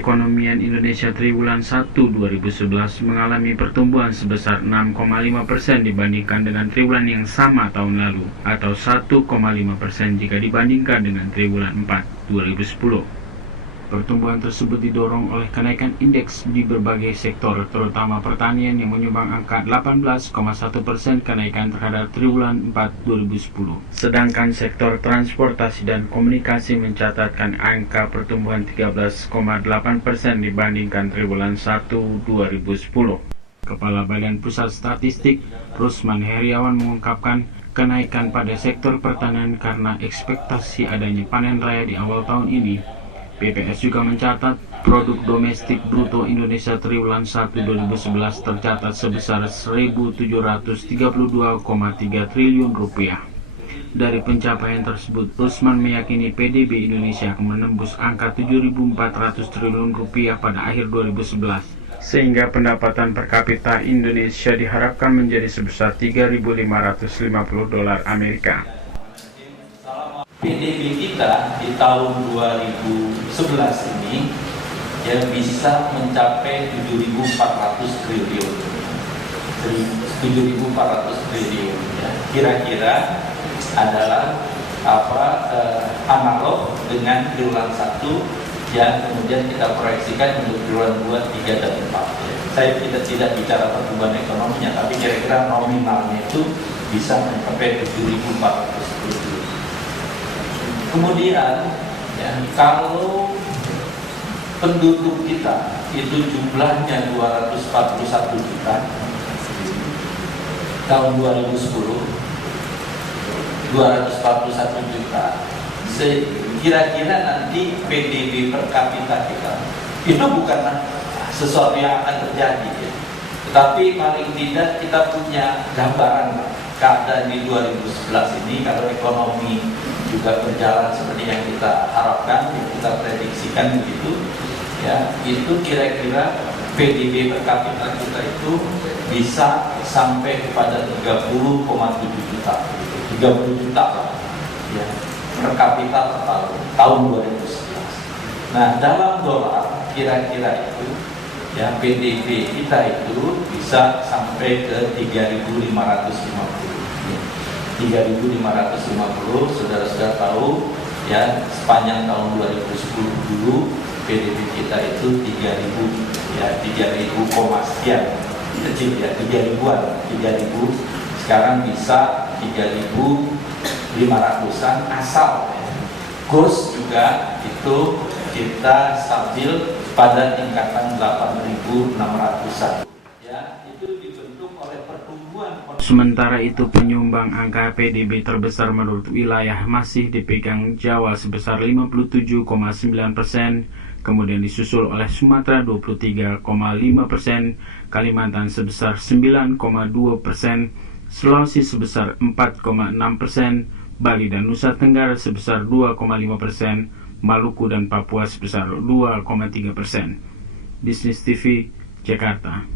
Perekonomian Indonesia triwulan 1 2011 mengalami pertumbuhan sebesar 6,5% dibandingkan dengan triwulan yang sama tahun lalu, atau 1,5% jika dibandingkan dengan triwulan 4 2010. Pertumbuhan tersebut didorong oleh kenaikan indeks di berbagai sektor, terutama pertanian yang menyumbang angka 18,1% kenaikan terhadap triwulan 4 2010. Sedangkan sektor transportasi dan komunikasi mencatatkan angka pertumbuhan 13,8% dibandingkan triwulan 1 2010. Kepala Badan Pusat Statistik, Rusman Heriawan mengungkapkan kenaikan pada sektor pertanian karena ekspektasi adanya panen raya di awal tahun ini. BPS juga mencatat produk domestik bruto Indonesia triwulan 1 2011 tercatat sebesar 1.732,3 triliun rupiah. Dari pencapaian tersebut, Rusman meyakini PDB Indonesia akan menembus angka 7.400 triliun rupiah pada akhir 2011, sehingga pendapatan per kapita Indonesia diharapkan menjadi sebesar 3.550 dolar Amerika. PDB kita di tahun 2011 ini ya bisa mencapai 7.400 triliun. 7.400 triliun ya. Kira-kira adalah analog dengan triwulan 1 yang kemudian kita proyeksikan untuk triwulan 2, 3 dan 4 ya. Kita tidak bicara pertumbuhan ekonominya, tapi kira-kira nominalnya itu bisa mencapai 7.400 triliun. Kemudian ya, kalau penduduk kita itu jumlahnya 241 juta tahun 2010, 241 juta, kira-kira nanti PDB per kapita kita itu bukan sesuatu yang akan terjadi ya. Tetapi paling tidak kita punya gambaran keadaan di 2011 ini kalau ekonomi juga berjalan seperti yang kita harapkan, yang kita prediksikan begitu ya, itu kira-kira PDB per kapita kita itu bisa sampai kepada 30,7 juta, 30 juta ya, per kapita per tahun 2011. Nah, dalam dolar kira-kira itu ya PDB kita itu bisa sampai ke 3.550. 3.550, saudara-saudara tahu ya, sepanjang tahun 2010 dulu PDB kita itu 3.000 ya, 3.000 sekian, kecil ya, 3.000-an, 3.000, sekarang bisa 3.500-an asal ya. Kurs juga itu kita stabil pada tingkatan 8.600-an. Sementara itu, penyumbang angka PDB terbesar menurut wilayah masih dipegang Jawa sebesar 57,9%, kemudian disusul oleh Sumatera 23,5%, Kalimantan sebesar 9,2%, Sulawesi sebesar 4,6%, Bali dan Nusa Tenggara sebesar 2,5%, Maluku dan Papua sebesar 2,3%. Bisnis TV, Jakarta.